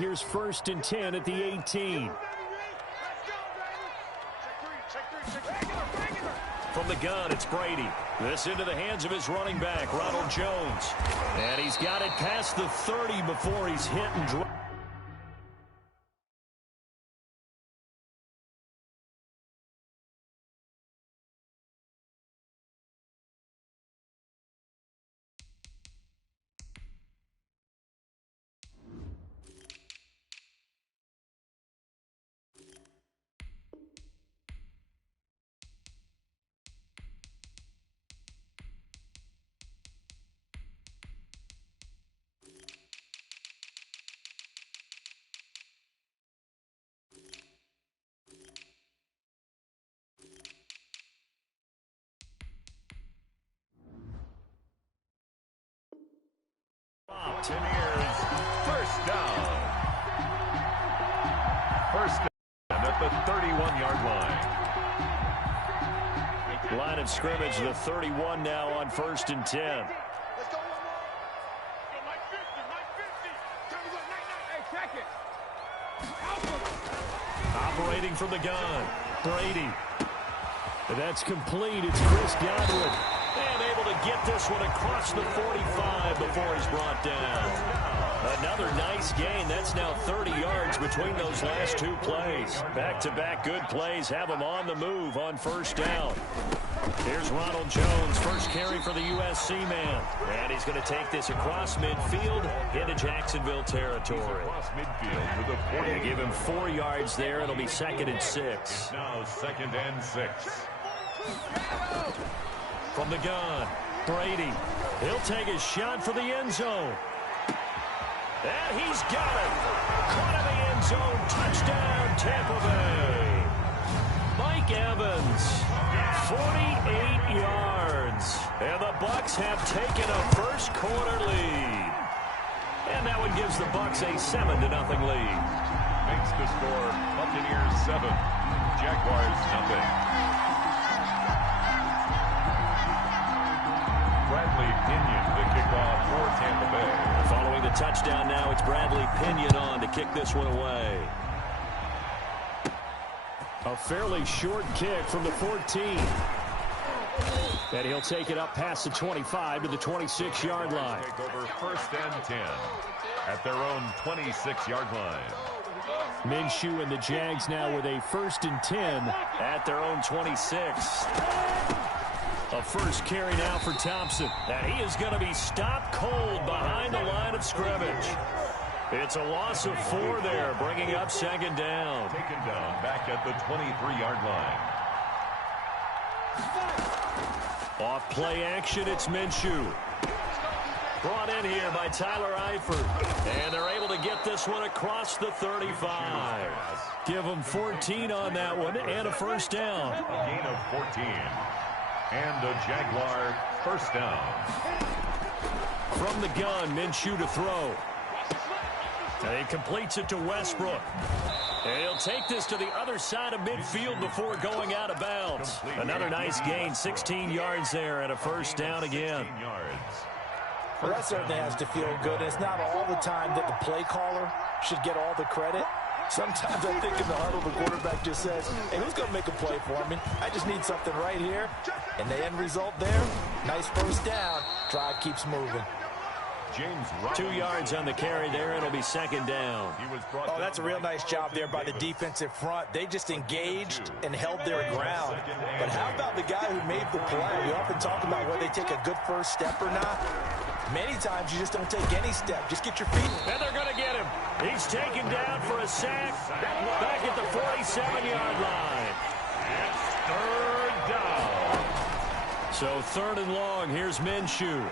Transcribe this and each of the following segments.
Here's 1st and 10 at the 18. From the gun, it's Brady. This into the hands of his running back, Ronald Jones. And he's got it past the 30 before he's hit and dropped. Here's first down. First down at the 31-yard line. Line of scrimmage, the 31 now on 1st and 10. Operating from the gun, Brady. That's complete. It's Chris Godwin. And able to get this one across the 45 before he's brought down. Another nice gain. That's now 30 yards between those last two plays. Back-to-back good plays have him on the move on 1st down. Here's Ronald Jones, first carry for the USC man. And he's going to take this across midfield into Jacksonville territory. Across midfield to the 40. Give him 4 yards there. It'll be 2nd and 6. It's now 2nd and 6. From the gun, Brady. He'll take a shot for the end zone. And he's got it. Caught in the end zone. Touchdown, Tampa Bay. Mike Evans, 48 yards. And the Bucs have taken a first quarter lead. And that one gives the Bucs a 7-0 lead. Makes the score Buccaneers 7, Jaguars 0. Bradley Pinion the kickoff for Tampa Bay. Following the touchdown now, it's Bradley Pinion on to kick this one away. A fairly short kick from the 14. And he'll take it up past the 25 to the 26-yard line. Take over 1st and 10 at their own 26-yard line. Minshew and the Jags now with a 1st and 10 at their own 26. A first carry now for Thompson. And he is going to be stopped cold behind the line of scrimmage. It's a loss of 4 there, bringing up 2nd down. Taken down back at the 23-yard line. Off play action, it's Minshew. Brought in here by Tyler Eifert. And they're able to get this one across the 35. Give them 14 on that one and a first down. A gain of 14. And a Jaguar first down. From the gun, Minshew to throw. And he completes it to Westbrook. And he'll take this to the other side of midfield before going out of bounds. Another nice gain, 16 yards there and a first down again. Well, that certainly has to feel good. It's not all the time that the play caller should get all the credit. Sometimes I think in the huddle, the quarterback just says, hey, who's going to make a play for me? I just need something right here. And the end result there, nice first down. Drive keeps moving. 2 yards on the carry there. It'll be 2nd down. Oh, that's a real nice job there by the defensive front. They just engaged and held their ground. But how about the guy who made the play? We often talk about whether they take a good first step or not. Many times you just don't take any step. Just get your feet. And they're going to get him. He's taken down for a sack back at the 47-yard line. It's 3rd down. So 3rd and long. Here's Minshew.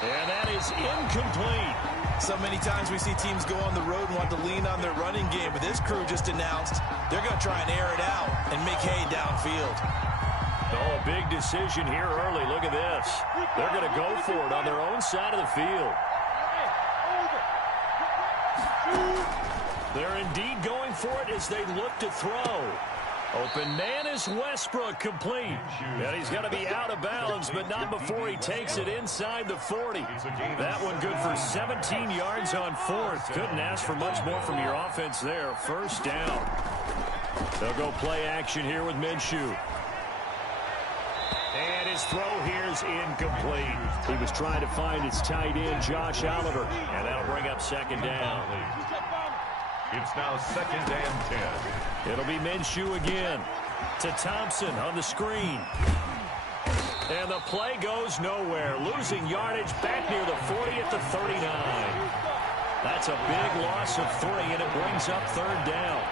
And that is incomplete. So many times we see teams go on the road and want to lean on their running game, but this crew just announced they're going to try and air it out and make hay downfield. Oh, a big decision here early. Look at this. They're going to go for it on their own side of the field. They're indeed going for it as they look to throw. Open man is Westbrook, complete. And he's going to be out of bounds, but not before he takes it inside the 40. That one good for 17 yards on fourth. Couldn't ask for much more from your offense there. First down. They'll go play action here with Minshew. And his throw here's incomplete. He was trying to find his tight end, Josh Oliver. And that'll bring up second down. It's now second and 10. It'll be Minshew again to Thompson on the screen. And the play goes nowhere. Losing yardage back near the 40 at the 39. That's a big loss of 3, and it brings up third down.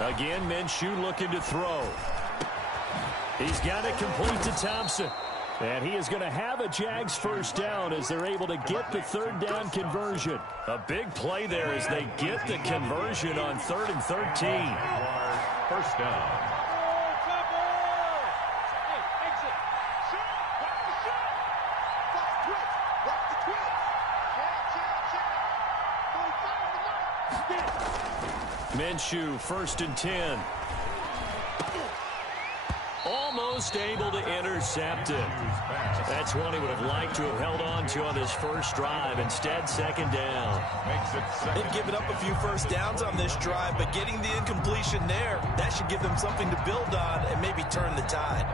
Again, Minshew looking to throw. He's got it complete to Thompson. And he is going to have a Jags first down as they're able to get the third down conversion. A big play there as they get the conversion on 3rd and 13. First down. Minshew, 1st and 10. Almost able to intercept it. That's one he would have liked to have held on to on this first drive. Instead, second down. They've given up a few first downs on this drive, but getting the incompletion there, that should give them something to build on and maybe turn the tide.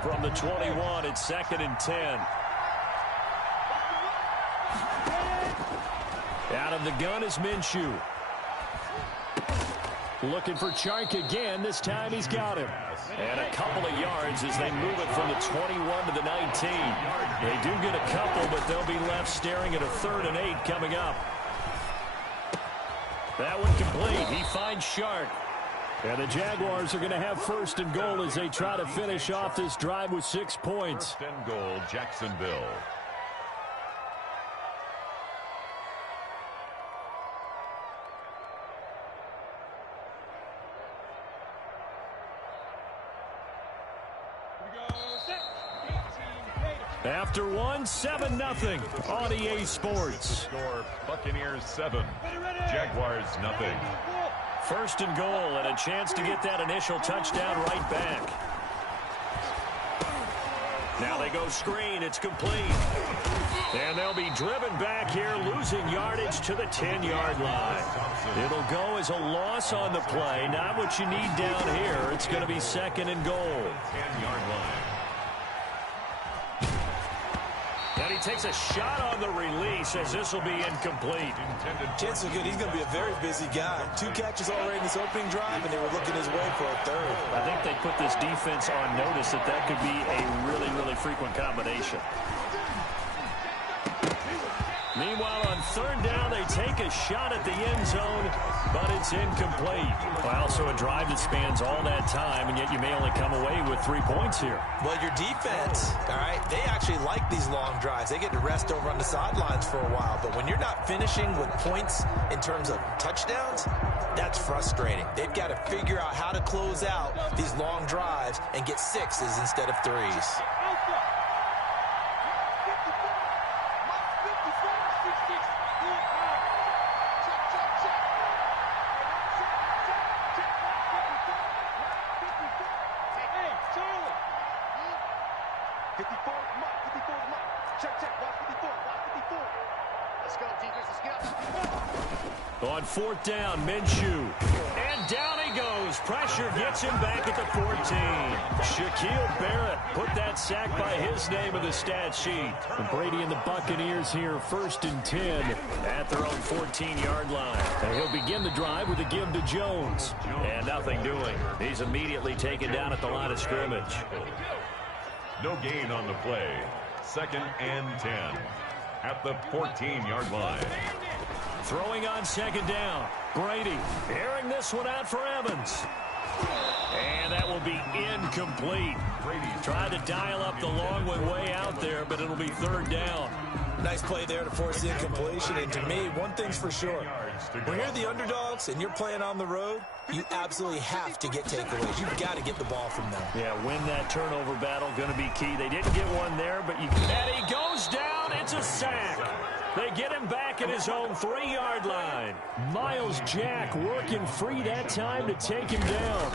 From the 21, it's 2nd and 10. Out of the gun is Minshew. Looking for Chark again. This time he's got him. And a couple of yards as they move it from the 21 to the 19. They do get a couple, but they'll be left staring at a 3rd and 8 coming up. That one complete. He finds Chark. And the Jaguars are going to have 1st and goal as they try to finish off this drive with 6 points. 1st and goal, Jacksonville. After 1, 7-0 on EA Sports. Score, Buccaneers 7, Jaguars nothing. 1st and goal and a chance to get that initial touchdown right back. Now they go screen. It's complete. And they'll be driven back here, losing yardage to the 10-yard line. It'll go as a loss on the play. Not what you need down here. It's going to be 2nd and goal. 10-yard line. And he takes a shot on the release as this will be incomplete. Chances are good. He's going to be a very busy guy. 2 catches already in this opening drive, and they were looking his way for a 3rd. I think they put this defense on notice that that could be a really, really frequent combination. Meanwhile, on 3rd down, they take a shot at the end zone, but it's incomplete. Well, so a drive that spans all that time, and yet you may only come away with 3 points here. Well, your defense, all right, they actually like these long drives. They get to rest over on the sidelines for a while, but when you're not finishing with points in terms of touchdowns, that's frustrating. They've got to figure out how to close out these long drives and get 6s instead of 3s. On 4th down, Minshew. And down he goes. Pressure gets him back at the 14. Shaquille Barrett put that sack by his name in the stat sheet. And Brady and the Buccaneers here, 1st and 10 at their own 14-yard line. And he'll begin the drive with a give to Jones. And nothing doing. He's immediately taken down at the line of scrimmage. No gain on the play. 2nd and 10 at the 14-yard line. Throwing on 2nd down. Brady airing this one out for Evans. And that will be incomplete. Brady tried to dial up the long one way out there, but it'll be 3rd down. Nice play there to force the incompletion. And to me, one thing's for sure. yards to go. When you're the underdogs and you're playing on the road, you absolutely have to get takeaways. You've got to get the ball from them. Yeah, win that turnover battle, going to be key. They didn't get one there, but and he goes down. It's a sack. They get him back at his own 3-yard line. Myles Jack working free that time to take him down.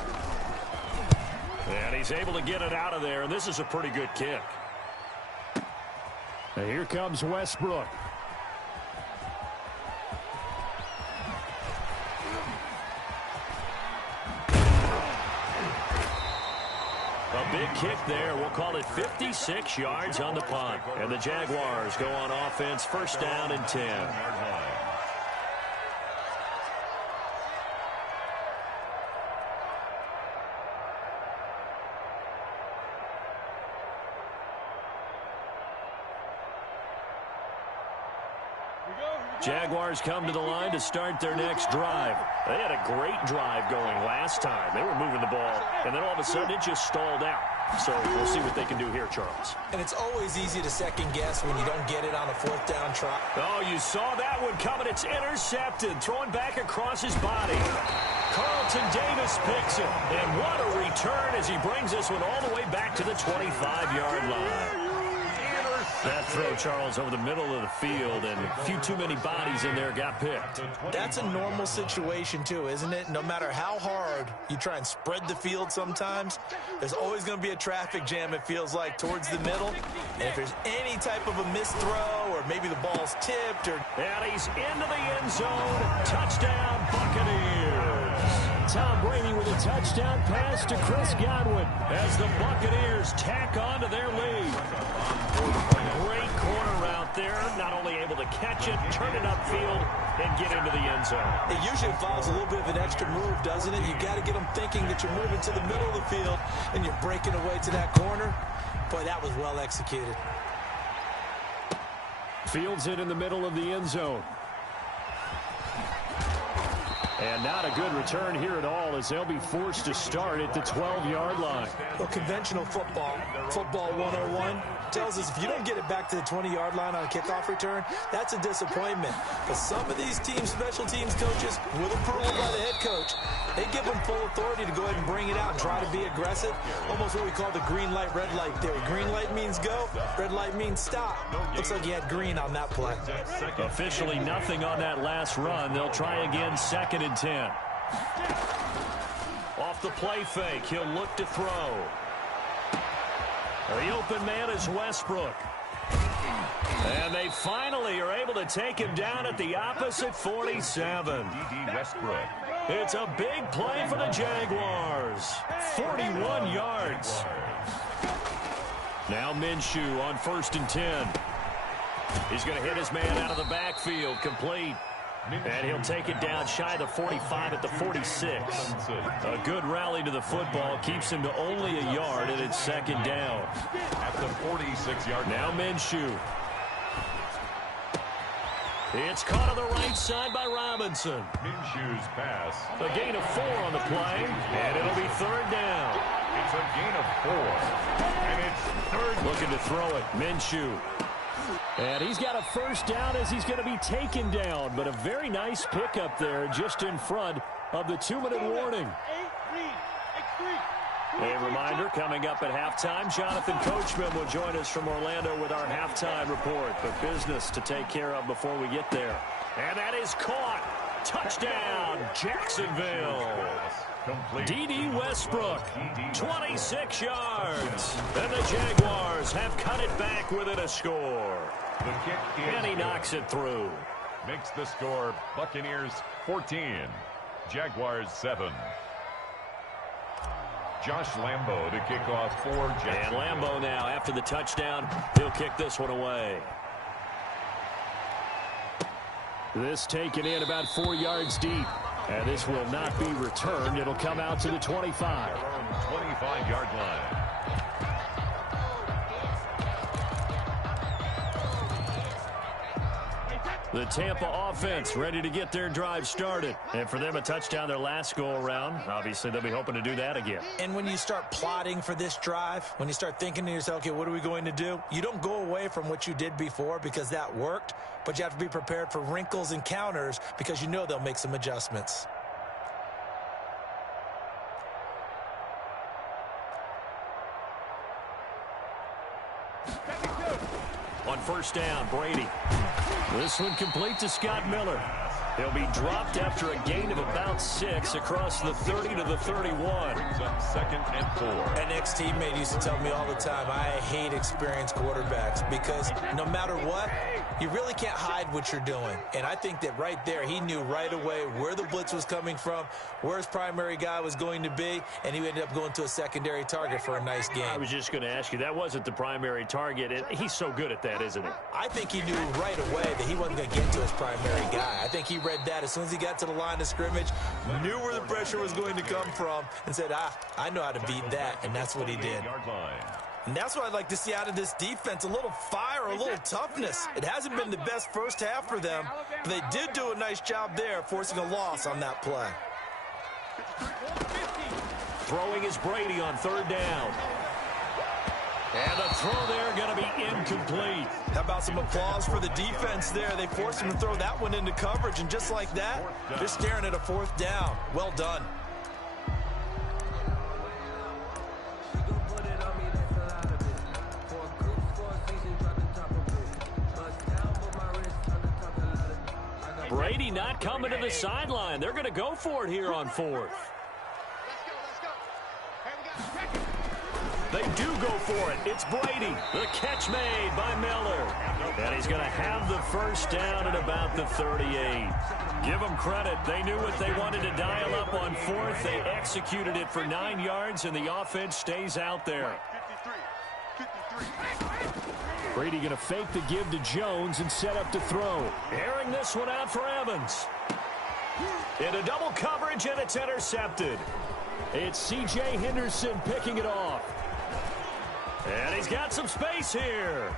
And he's able to get it out of there, and this is a pretty good kick. And here comes Westbrook. A big kick there. We'll call it 56 yards on the punt. And the Jaguars go on offense, first down and 10. Jaguars come to the line to start their next drive. They had a great drive going last time. They were moving the ball, and then all of a sudden it just stalled out. So we'll see what they can do here, Charles. And it's always easy to second guess when you don't get it on a 4th down try. Oh, you saw that one coming. It's intercepted, thrown back across his body. Carlton Davis picks it, and what a return as he brings this one all the way back to the 25-yard line. That throw, Charles, over the middle of the field, and a few too many bodies in there got picked. That's a normal situation, too, isn't it? No matter how hard you try and spread the field sometimes, there's always going to be a traffic jam, it feels like, towards the middle. And if there's any type of a missed throw, or maybe the ball's tipped, or... And he's into the end zone. Touchdown, Buccaneers. Tom Brady with a touchdown pass to Chris Godwin as the Buccaneers tack on to their lead. Great corner out there, not only able to catch it, turn it upfield, and get into the end zone. It usually involves a little bit of an extra move, doesn't it? You got to get them thinking that you're moving to the middle of the field and you're breaking away to that corner. Boy, that was well executed. Fields it in the middle of the end zone. And not a good return here at all as they'll be forced to start at the 12-yard line. Well, conventional football 101, tells us if you don't get it back to the 20-yard line on a kickoff return, that's a disappointment. But some of these teams, special teams coaches, with approval by the head coach, they give them full authority to go ahead and bring it out and try to be aggressive. Almost what we call the green light, red light theory. Green light means go, red light means stop. Looks like he had green on that play. Officially nothing on that last run. They'll try again, 2nd and 10. Off the play fake, he'll look to throw. The open man is Westbrook. And they finally are able to take him down at the opposite 47. D.D. Westbrook. It's a big play for the Jaguars. 41 yards. Now Minshew on 1st and 10. He's going to hit his man out of the backfield, complete. And he'll take it down shy of the 45 at the 46. A good rally to the football keeps him to only a yard, and it's 2nd down. At the 46-yard line. Now Minshew. It's caught on the right side by Robinson. Minshew's pass. A gain of 4 on the play, and it'll be 3rd down. It's a gain of 4. And it's 3rd. Looking to throw it, Minshew. And he's got a 1st down as he's going to be taken down. But a very nice pickup there just in front of the 2-minute warning. A reminder, coming up at halftime, Jonathan Coachman will join us from Orlando with our halftime report. But business to take care of before we get there. And that is caught. Touchdown, Jacksonville. D.D. Westbrook, 26 yards. And the Jaguars have cut it back within a score. The kick is and he knocks it through. Makes the score Buccaneers 14, Jaguars 7. Josh Lambo to kick off for Jacksonville. And Lambo now, after the touchdown, he'll kick this one away. This taken in about 4 yards deep. And this will not be returned. It'll come out to the 25. 25-yard line. The Tampa offense ready to get their drive started. And for them, a touchdown their last go-around. Obviously, they'll be hoping to do that again. And when you start plotting for this drive, when you start thinking to yourself, okay, what are we going to do? You don't go away from what you did before because that worked, but you have to be prepared for wrinkles and counters because you know they'll make some adjustments. On first down, Brady. This one complete to Scott Miller. He'll be dropped after a gain of about 6 across the 30 to the 31. Second and 4. An ex-teammate used to tell me all the time, I hate experienced quarterbacks because no matter what, you really can't hide what you're doing. And I think that right there, he knew right away where the blitz was coming from, where his primary guy was going to be, and he ended up going to a secondary target for a nice game. I was just going to ask you, that wasn't the primary target. And he's so good at that, isn't he? I think he knew right away that he wasn't going to get to his primary guy. I think he read that as soon as he got to the line of scrimmage, knew where the pressure was going to come from, and said, I know how to beat that, and that's what he did. And that's what I'd like to see out of this defense, a little fire, a little toughness. It hasn't been the best first half for them, but they did do a nice job there, forcing a loss on that play. Throwing is Brady on third down. And the throw there going to be incomplete. How about some applause for the defense there? They forced him to throw that one into coverage, and just like that, they're staring at a fourth down. Well done. Brady not coming to the sideline. They're going to go for it here on fourth. They do go for it. It's Brady. The catch made by Miller. And he's going to have the first down at about the 38. Give them credit. They knew what they wanted to dial up on fourth. They executed it for 9 yards, and the offense stays out there. Brady going to fake the give to Jones and set up to throw. Airing this one out for Evans. Into double coverage, and it's intercepted. It's C.J. Henderson picking it off. And he's got some space here.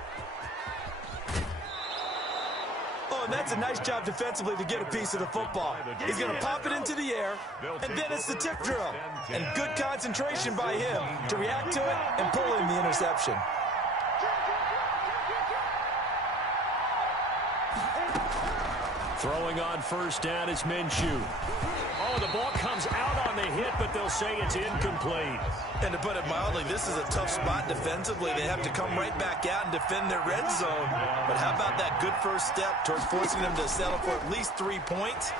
Oh, and that's a nice job defensively to get a piece of the football. He's going to pop it into the air, and then it's the tip drill. And good concentration by him to react to it and pull in the interception. Throwing on first down is Minshew. Oh, the ball comes out on the hit, but they'll say it's incomplete. And to put it mildly, this is a tough spot defensively. They have to come right back out and defend their red zone. But how about that good first step towards forcing them to settle for at least 3 points?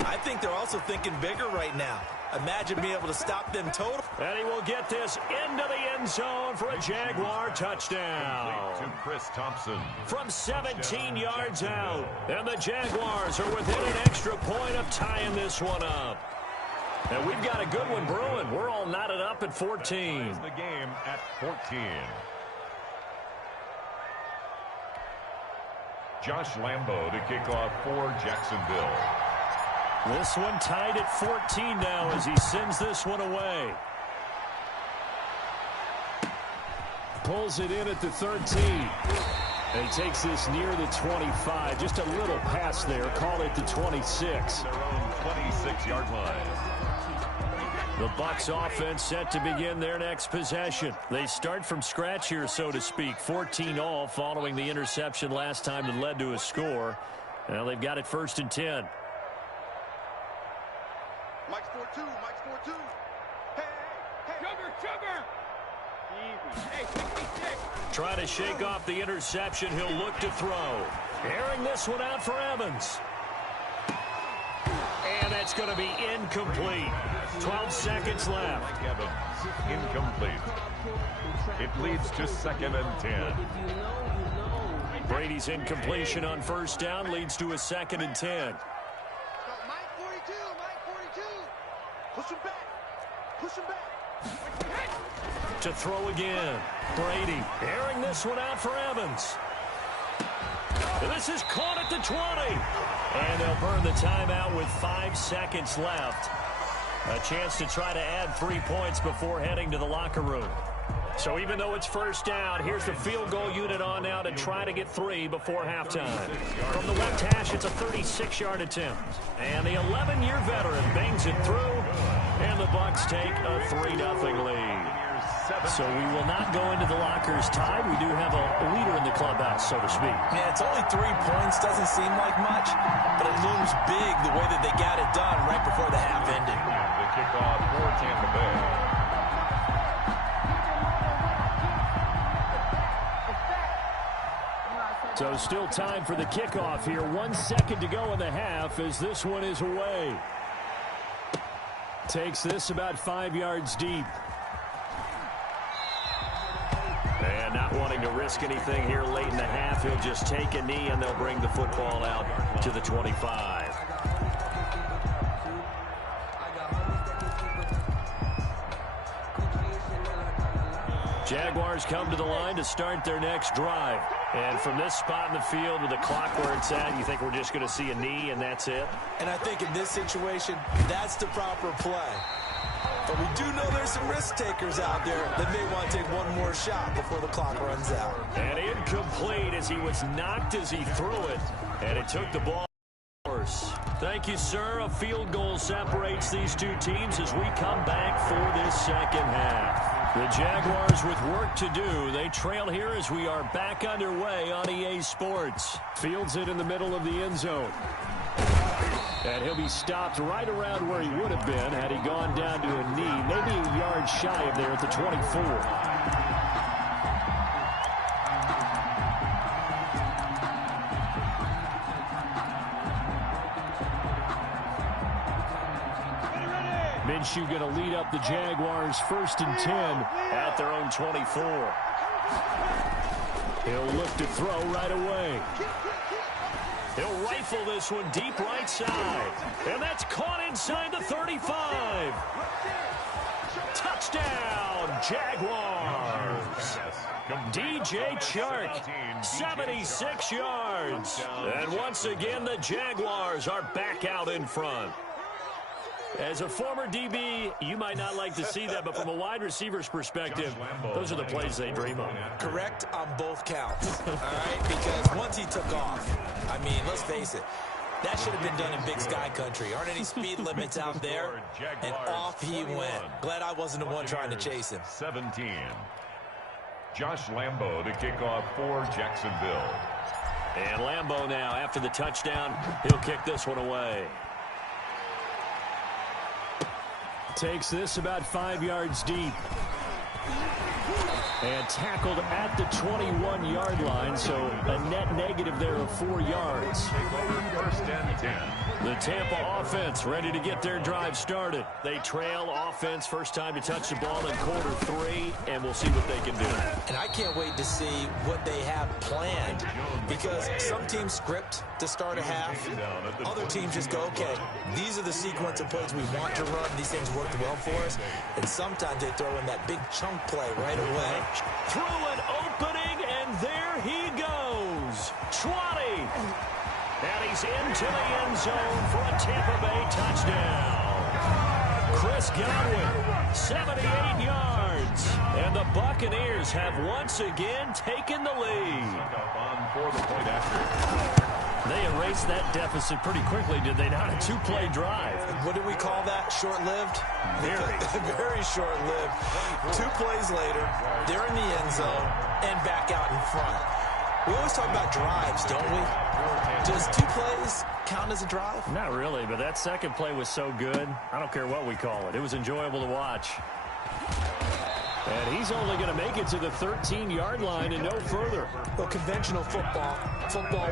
I think they're also thinking bigger right now. Imagine being able to stop them total. And he will get this into the end zone for a Jaguar touchdown. To Chris Thompson. From 17 yards out. And the Jaguars are within an extra point of tying this one up. And we've got a good one brewing. We're all knotted up at 14. The game at 14. Josh Lambo to kick off for Jacksonville. This one tied at 14 now as he sends this one away. Pulls it in at the 13. And he takes this near the 25. Just a little pass there. Call it the 26. Their own 26-yard line. The Bucs offense set to begin their next possession. They start from scratch here, so to speak. 14-all following the interception last time that led to a score. Now they've got it first and 10. Mike's 4-2. Mike's 4-2. Hey, Sugar. Hey, 66. Trying to shake off the interception. He'll look to throw. Airing this one out for Evans. And that's going to be incomplete. 12 seconds left. Evans, incomplete. It leads to second and 10. Brady's incompletion on first down leads to a second and 10. Mike 42. Mike 42. Push him back. Push him back. To throw again. Brady airing this one out for Evans. And this is caught at the 20. And they'll burn the timeout with 5 seconds left. A chance to try to add 3 points before heading to the locker room. So even though it's first down, here's the field goal unit on now to try to get 3 before halftime. From the left hash, it's a 36-yard attempt. And the 11-year veteran bangs it through, and the Bucs take a 3-0 lead. So we will not go into the lockers tied. We do have a leader in the clubhouse, so to speak. Yeah, it's only 3 points. Doesn't seem like much, but it looms big the way that they got it done right before the half ended. The kickoff for Tampa Bay. So still time for the kickoff here. 1 second to go in the half as this one is away. Takes this about 5 yards deep. And not wanting to risk anything here late in the half, he'll just take a knee and they'll bring the football out to the 25. Jaguars come to the line to start their next drive. And from this spot in the field with the clock where it's at, you think we're just going to see a knee and that's it? And I think in this situation, that's the proper play. But we do know there's some risk takers out there that may want to take one more shot before the clock runs out. And incomplete as he was knocked as he threw it. And it took the ball. Thank you, sir. A field goal separates these two teams as we come back for this second half. The Jaguars with work to do. They trail here as we are back underway on EA Sports. Fields it in the middle of the end zone. And he'll be stopped right around where he would have been had he gone down to a knee, maybe a yard shy of there at the 24. Minshew going to lead up the Jaguars 1st and 10 at their own 24. He'll look to throw right away. He'll rifle this one deep right side. And that's caught inside the 35. Touchdown, Jaguars. DJ Chark, 76 yards. And once again, the Jaguars are back out in front. As a former DB, you might not like to see that, but from a wide receiver's perspective, those are the plays they dream of. Correct on both counts, all right? Because once he took off, I mean, let's face it, that should have been done in Big Sky Country. Aren't any speed limits out there? And off he went. Glad I wasn't the one trying to chase him. 17. Josh Lambo to kick off for Jacksonville. And Lambo now, after the touchdown, he'll kick this one away. Takes this about 5 yards deep. And tackled at the 21-yard line, so a net negative there of 4 yards. 1st and 10. The Tampa offense ready to get their drive started. They trail offense, first time to touch the ball in quarter 3, and we'll see what they can do. And I can't wait to see what they have planned, because some teams script to start a half. Other teams just go, okay, these are the sequence of plays we want to run. These things work well for us. And sometimes they throw in that big chunk play right away. Through an opening, and there he goes. 20. And he's into the end zone for a Tampa Bay touchdown. Chris Godwin, 78 yards. And the Buccaneers have once again taken the lead. They erased that deficit pretty quickly, did they not? A 2-play drive. What do we call that? Short-lived? Very. Very short-lived. 2 plays later, they're in the end zone and back out in front. We always talk about drives, don't we? Does 2 plays count as a drive? Not really, but that second play was so good. I don't care what we call it. It was enjoyable to watch. And he's only going to make it to the 13-yard line and no further. Well, conventional football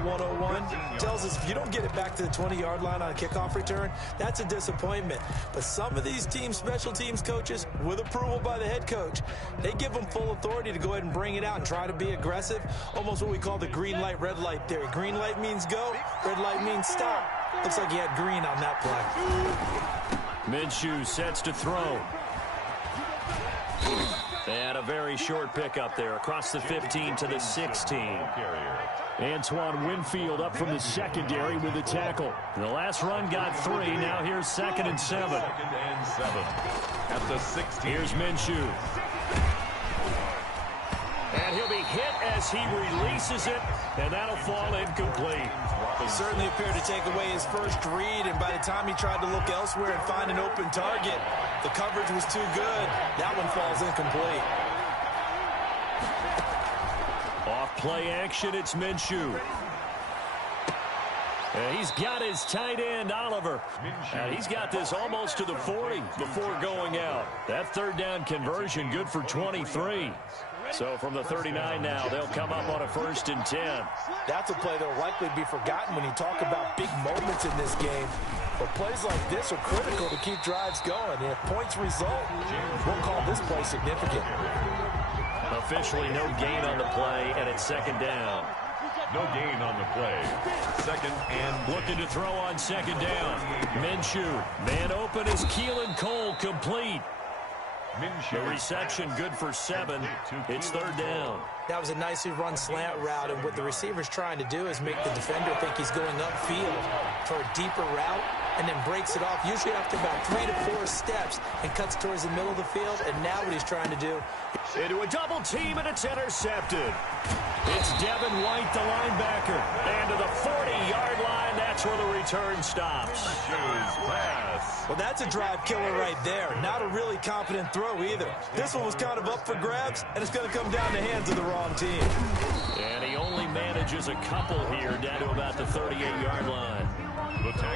101, tells us if you don't get it back to the 20-yard line on a kickoff return, that's a disappointment. But some of these teams, special teams coaches, with approval by the head coach, they give them full authority to go ahead and bring it out and try to be aggressive, almost what we call the green light, red light theory. Green light means go, red light means stop. Looks like he had green on that play. Minshew sets to throw. And a very short pickup there across the 15 to the 16. Antoine Winfield up from the secondary with the tackle. The last run got 3. Now here's 2nd and 7. At the 16. Here's Minshew. And he'll be hit as he releases it, and that'll fall incomplete. He certainly appeared to take away his first read, and by the time he tried to look elsewhere and find an open target, the coverage was too good. That one falls incomplete. Off play action, it's Minshew. And he's got his tight end, Oliver. And he's got this almost to the 40 before going out. That third down conversion good for 23. So from the 39 now, they'll come up on a 1st and 10. That's a play that will likely be forgotten when you talk about big moments in this game. But plays like this are critical to keep drives going. And if points result, we'll call this play significant. Officially no gain on the play, and it's 2nd down. No gain on the play. 2nd and looking to throw on 2nd down. Minshew. Man open is Keelan Cole, complete. The reception good for 7. It's 3rd down. That was a nicely run slant route, and what the receiver's trying to do is make the defender think he's going upfield for a deeper route, and then breaks it off, usually after about 3 to 4 steps, and cuts towards the middle of the field. And now what he's trying to do, into a double team, and it's intercepted. It's Devin White, the linebacker, and to the 40-yard line. That's where the return stops. Well, that's a drive killer right there. Not a really confident throw either. This one was kind of up for grabs, and it's going to come down the hands of the wrong team. And he only manages a couple here down to about the 38-yard line.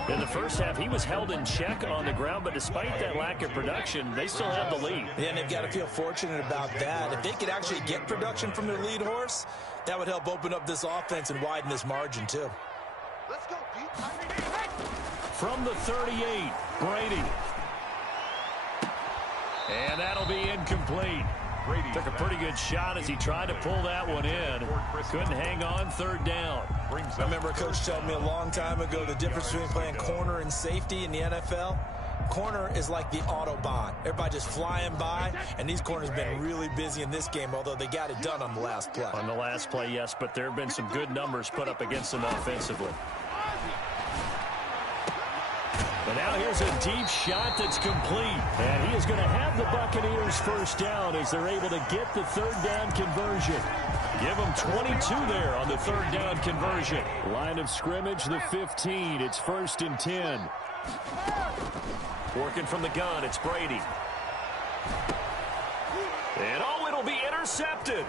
In the first half, he was held in check on the ground, but despite that lack of production, they still have the lead. Yeah, and they've got to feel fortunate about that. If they could actually get production from their lead horse, that would help open up this offense and widen this margin, too. Let's go, Pete. From the 38, Brady. And that'll be incomplete. Took a pretty good shot as he tried to pull that one in. Couldn't hang on, 3rd down. I remember a coach told me a long time ago the difference between playing corner and safety in the NFL. Corner is like the Autobahn. Everybody just flying by, and these corners have been really busy in this game, although they got it done on the last play. On the last play, yes, but there have been some good numbers put up against them offensively. But now here's a deep shot that's complete. And he is going to have the Buccaneers 1st down as they're able to get the 3rd down conversion. Give them 22 there on the 3rd down conversion. Line of scrimmage, the 15. It's 1st and 10. Working from the gun, it's Brady. And oh, it'll be intercepted.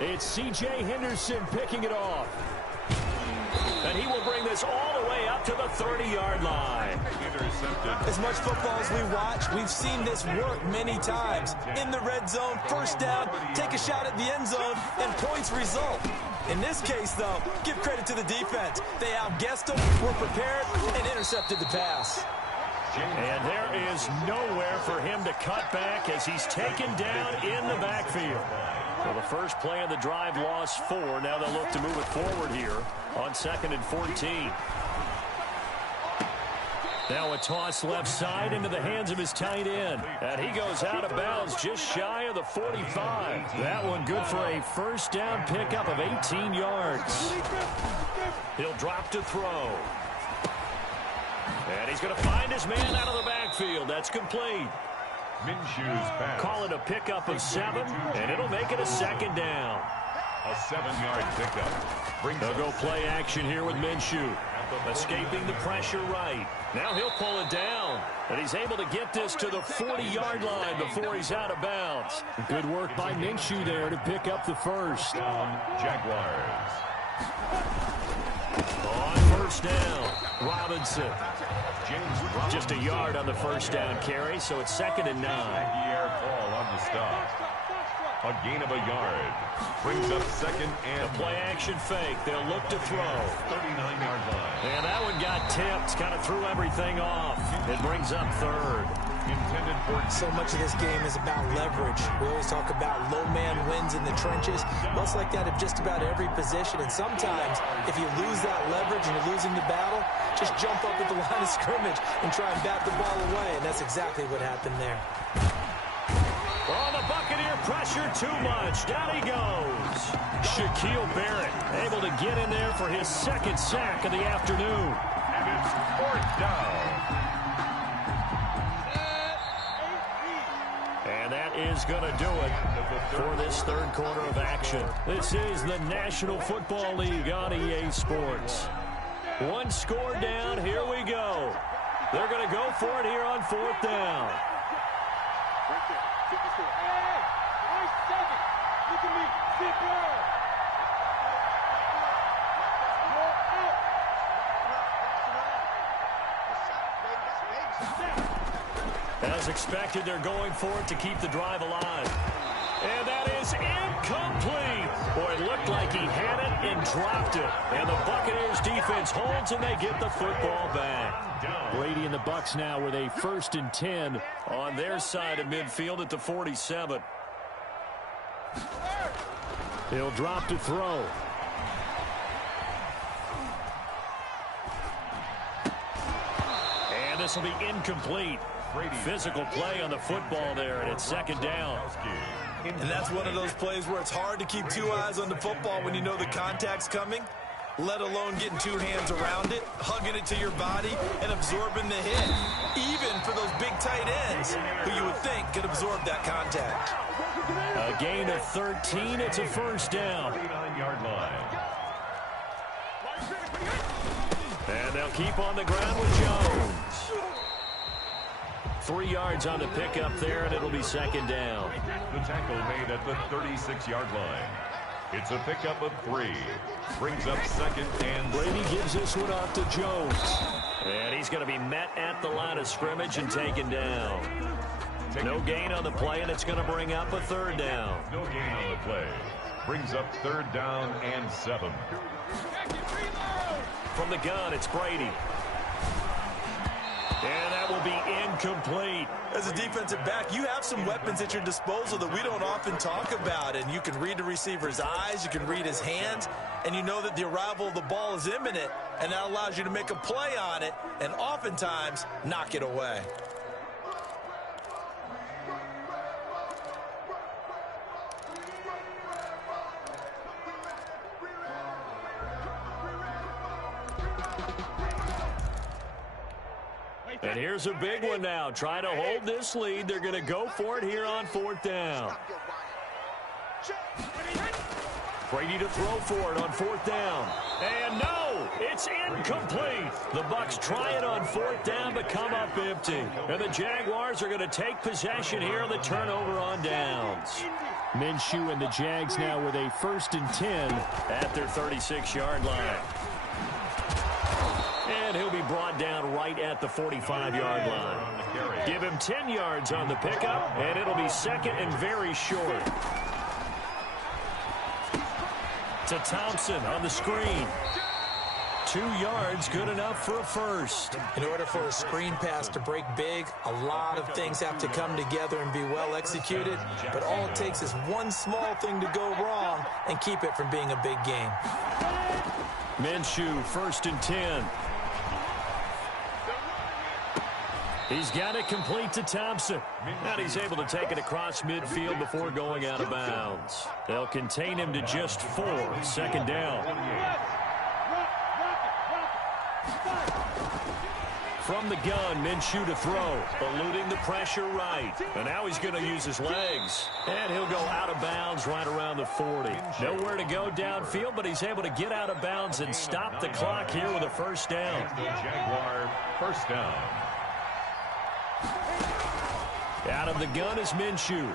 It's C.J. Henderson picking it off. And he will bring this all the way up to the 30-yard line. As much football as we watch, we've seen this work many times. In the red zone, 1st down, take a shot at the end zone, and points result. In this case, though, give credit to the defense. They outguessed them, were prepared, and intercepted the pass. And there is nowhere for him to cut back as he's taken down in the backfield. Well, the first play of the drive lost 4. Now they'll look to move it forward here on 2nd and 14. Now a toss left side into the hands of his tight end. And he goes out of bounds just shy of the 45. That one good for a 1st down pickup of 18 yards. He'll drop to throw. And he's going to find his man out of the backfield. That's complete. Minshew's pass. Call it a pickup of 7, and it'll make it a 2nd down. A 7-yard pickup. They'll go play action here with Minshew. Escaping the pressure right. Now he'll pull it down. And he's able to get this to the 40-yard line before he's out of bounds. Good work by Minshew there to pick up the 1st. Jaguars. On 1st down, Robinson. Just a yard on the 1st down carry, so it's 2nd and 9. Air ball on the stop. A gain of a yard. Brings up 2nd and a play action fake. They'll look to throw. 39-yard line. And that one got tipped. Kind of threw everything off. It brings up 3rd. Intended for. So much of this game is about leverage. We always talk about low man wins in the trenches. Well, it's like that at just about every position. And sometimes, if you lose that leverage and you're losing the battle, just jump up at the line of scrimmage and try and bat the ball away. And that's exactly what happened there. Oh, the Buccaneer pressure too much. Down he goes. Shaquille Barrett able to get in there for his 2nd sack of the afternoon. And it's 4th down. And that is going to do it for this third quarter of action. This is the National Football League on EA Sports. One score down. Here we go. They're going to go for it here on fourth down. Right there. 54. Hey, nice second. Look at me. Sit down. As expected, they're going for it to keep the drive alive. And that is incomplete. Boy, it looked like he had it and dropped it. And the Buccaneers defense holds and they get the football back. Brady and the Bucs now with a 1st and 10 on their side of midfield at the 47. He'll drop to throw. And this will be incomplete. Physical play on the football there, and it's 2nd down. And that's one of those plays where it's hard to keep 2 eyes on the football when you know the contact's coming, let alone getting 2 hands around it, hugging it to your body, and absorbing the hit. Even for those big tight ends who you would think could absorb that contact. A gain of 13. It's a 1st down. 39-yard line. And they'll keep on the ground with Jones. 3 yards on the pickup there, and it'll be 2nd down. The tackle made at the 36-yard line. It's a pickup of 3. Brings up 2nd and... Brady gives this one off to Jones. And he's going to be met at the line of scrimmage and taken down. No gain on the play, and it's going to bring up a 3rd down. No gain on the play. Brings up 3rd down and 7. From the gun, it's Brady. And that will be incomplete. As a defensive back, you have some weapons at your disposal that we don't often talk about. And you can read the receiver's eyes, you can read his hands, and you know that the arrival of the ball is imminent, and that allows you to make a play on it and oftentimes knock it away. And here's a big one now. Trying to hold this lead. They're going to go for it here on 4th down. Brady to throw for it on 4th down. And no, it's incomplete. The Bucs try it on 4th down but come up empty. And the Jaguars are going to take possession here on the turnover on downs. Minshew and the Jags now with a 1st and 10 at their 36-yard line. And he'll be brought down right at the 45-yard line. Give him 10 yards on the pickup, and it'll be 2nd and very short. To Thompson on the screen. 2 yards, good enough for a 1st. In order for a screen pass to break big, a lot of things have to come together and be well executed. But all it takes is one small thing to go wrong and keep it from being a big game. Minshew, 1st and 10. He's got it complete to Thompson. And he's able to take it across midfield before going out of bounds. They'll contain him to just 4. 2nd down. From the gun, Minshew to throw. Eluding the pressure right. And now he's going to use his legs. And he'll go out of bounds right around the 40. Nowhere to go downfield, but he's able to get out of bounds and stop the clock here with a 1st down. The Jaguar 1st down. Out of the gun is Minshew.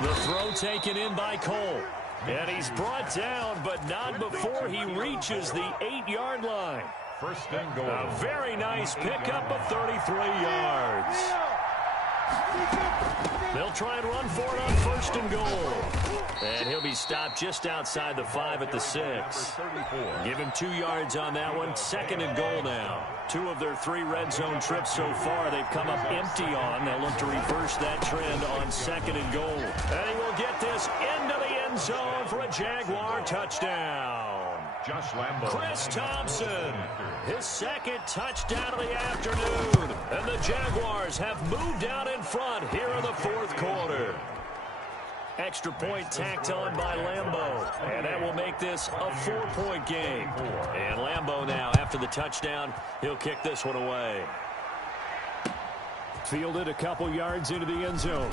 The throw taken in by Cole. And he's brought down, but not before he reaches the 8-yard line. 1st and goal. A very nice pickup of 33 yards. They'll try and run for it on 1st and goal. And he'll be stopped just outside the 5 at the 6. Give him 2 yards on that one. 2nd and goal now. 2 of their 3 red zone trips so far they've come up empty on. They'll look to reverse that trend on 2nd and goal. And he will get this into the end zone for a Jaguar touchdown. Josh Lambo. Chris Thompson, his 2nd touchdown of the afternoon. And the Jaguars have moved out in front here in the 4th quarter. Extra point tacked on by Lambo. And that will make this a 4-point game. And Lambo now, after the touchdown, he'll kick this one away. Fielded a couple yards into the end zone.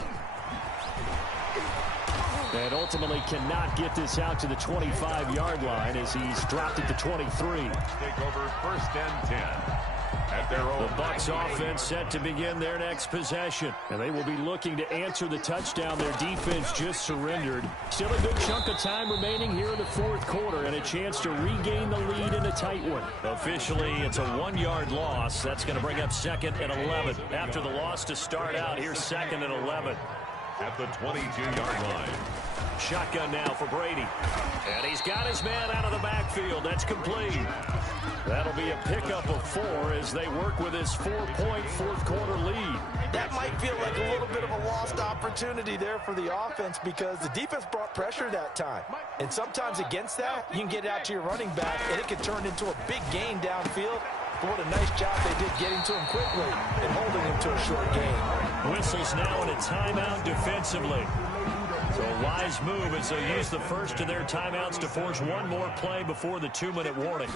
And ultimately cannot get this out to the 25-yard line as he's dropped at the 23. Take over 1st and 10. At their own. The Bucs offense set to begin their next possession. And they will be looking to answer the touchdown their defense just surrendered. Still a good chunk of time remaining here in the fourth quarter and a chance to regain the lead in a tight one. Officially, it's a 1-yard loss. That's going to bring up 2nd and 11. After the loss to start out, here's 2nd and 11. At the 22-yard line. Shotgun now for Brady. And he's got his man out of the backfield. That's complete. That'll be a pickup of 4 as they work with his 4-point fourth-quarter lead. That might feel like a little bit of a lost opportunity there for the offense because the defense brought pressure that time. And sometimes against that, you can get out to your running back, and it can turn into a big gain downfield. But what a nice job they did getting to him quickly and holding him to a short gain. Whistles now in a timeout defensively. So a wise move as they use the first of their timeouts to force one more play before the 2-minute warning.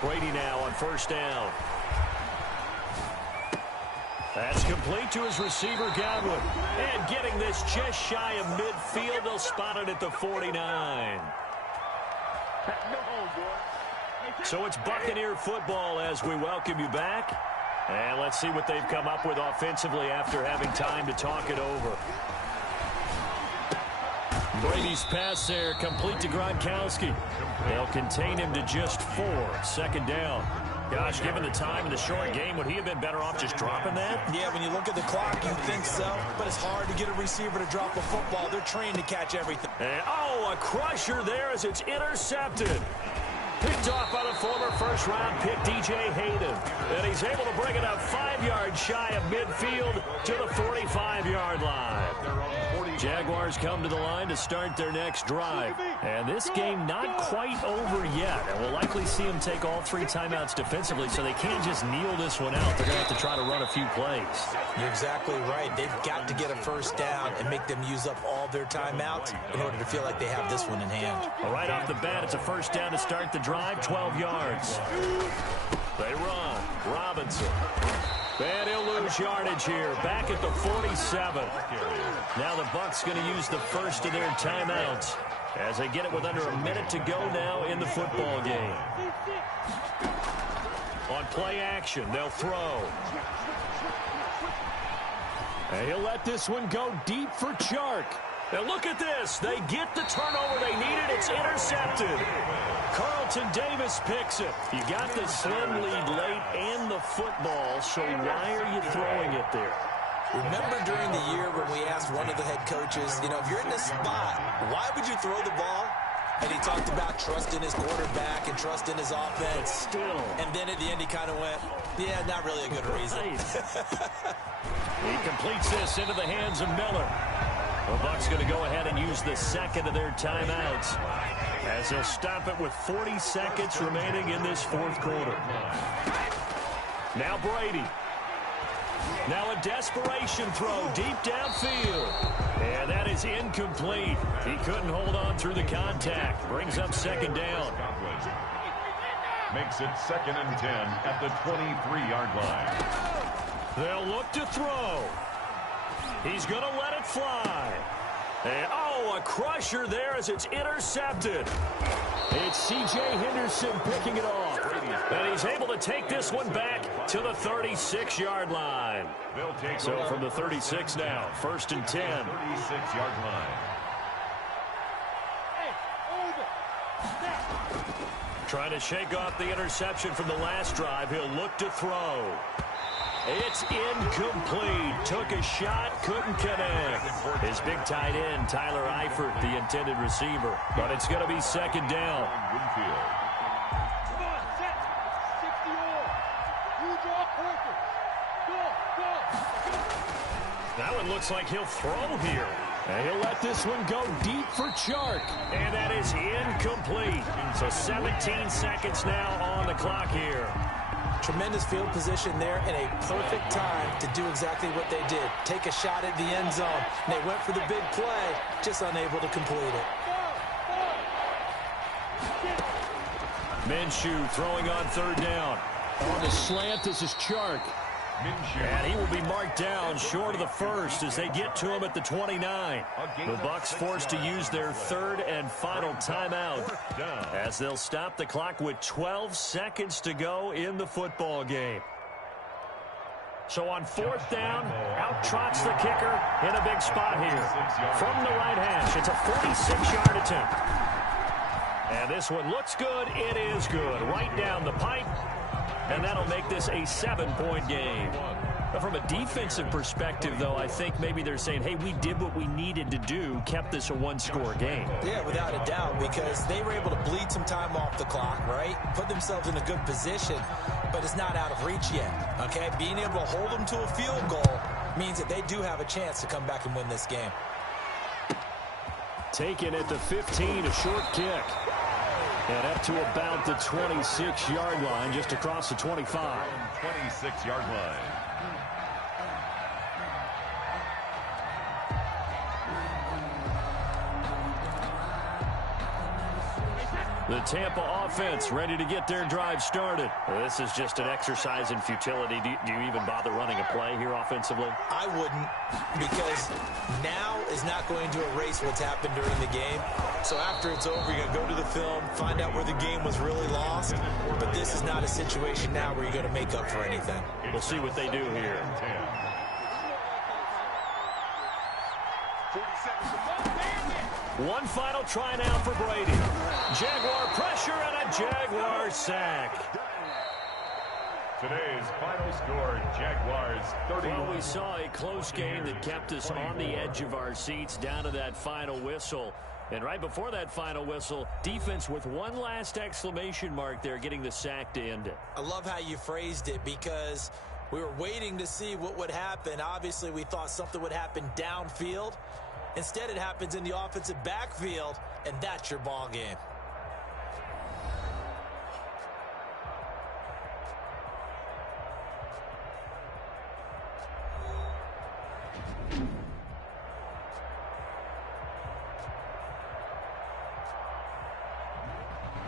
Brady now on 1st down. That's complete to his receiver, Godwin. And getting this just shy of midfield, they'll spot it at the 49. So it's Buccaneer football as we welcome you back. And let's see what they've come up with offensively after having time to talk it over. Brady's pass there, complete to Gronkowski. They'll contain him to just 4. 2nd down. Gosh, given the time in the short game, would he have been better off just dropping that? Yeah, when you look at the clock, you think so. But it's hard to get a receiver to drop a football. They're trained to catch everything. And, oh, a crusher there as it's intercepted. Picked off by the former first-round pick, DJ Hayden. And he's able to bring it up 5 yards shy of midfield to the 45-yard line. Jaguars come to the line to start their next drive. And this game not quite over yet. And we'll likely see them take all 3 timeouts defensively, so they can't just kneel this one out. They're going to have to try to run a few plays. You're exactly right. They've got to get a first down and make them use up all their timeouts in order to feel like they have this one in hand. Right off the bat, it's a first down to start the drive, 12 yards. They run. Robinson. And he'll lose yardage here. Back at the 47. Now the Bucs going to use the first of their timeouts as they get it with under a minute to go now in the football game. On play action, they'll throw. And he'll let this one go deep for Chark. And look at this. They get the turnover they needed. It's intercepted. Carlton Davis picks it. You got the slim lead late and the football, so why are you throwing it there? Remember during the year when we asked one of the head coaches, you know, if you're in this spot, why would you throw the ball? And he talked about trusting his quarterback and trusting his offense. Still. And then at the end he kind of went, yeah, not really a good reason. He completes this into the hands of Miller. The Bucs going to go ahead and use the second of their timeouts as they'll stop it with 40 seconds remaining in this fourth quarter. Now Brady. Now a desperation throw deep downfield. And that is incomplete. He couldn't hold on through the contact. Brings up 2nd down. Makes it 2nd and 10 at the 23-yard line. They'll look to throw. He's going to let it fly. And, oh, a crusher there as it's intercepted. It's C.J. Henderson picking it off. And he's able to take this one back to the 36-yard line. So from the 36 now, 1st and 10. 36-yard line. Trying to shake off the interception from the last drive. He'll look to throw. It's incomplete. Took a shot, couldn't connect. His big tight end, Tyler Eifert, the intended receiver. But it's going to be 2nd down. Now it looks like he'll throw here. And he'll let this one go deep for Chark. And that is incomplete. So 17 seconds now on the clock here. Tremendous field position there and a perfect time to do exactly what they did. Take a shot at the end zone. And they went for the big play, just unable to complete it. Minshew throwing on 3rd down. On the slant, this is Chark. And he will be marked down short of the first as they get to him at the 29. The Bucs forced to use their third and final timeout as they'll stop the clock with 12 seconds to go in the football game. So on fourth down, out trots the kicker in a big spot here. From the right hash, it's a 46-yard attempt. And this one looks good. It is good. Right down the pipe. And that'll make this a 7-point game. But from a defensive perspective, though, I think maybe they're saying, hey, we did what we needed to do, kept this a one-score game. Yeah, without a doubt, because they were able to bleed some time off the clock, right? Put themselves in a good position, but it's not out of reach yet, okay? Being able to hold them to a field goal means that they do have a chance to come back and win this game. Taken at the 15, a short kick. And up to about the 26-yard line, just across the 25. 26-yard line. The Tampa offense ready to get their drive started. Well, this is just an exercise in futility. Do you even bother running a play here offensively? I wouldn't, because now is not going to erase what's happened during the game. So after it's over, you're going to go to the film, find out where the game was really lost. But this is not a situation now where you're going to make up for anything. We'll see what they do here. One final try now for Brady. Jaguar pressure and a Jaguar sack. Today's final score, Jaguars 31. Well, we saw a close game that kept us on the edge of our seats down to that final whistle. And right before that final whistle, defense with one last exclamation mark there, getting the sack to end it. I love how you phrased it, because we were waiting to see what would happen. Obviously, we thought something would happen downfield. Instead, it happens in the offensive backfield, and that's your ball game.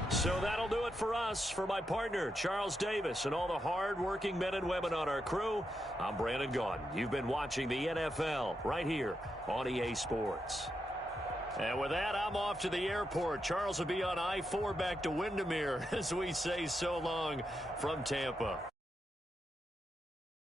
So that'll do it for us. For my partner, Charles Davis, and all the hard-working men and women on our crew, I'm Brandon Gaudin. You've been watching the NFL right here on EA Sports. And with that, I'm off to the airport. Charles will be on I-4 back to Windermere as we say so long from Tampa.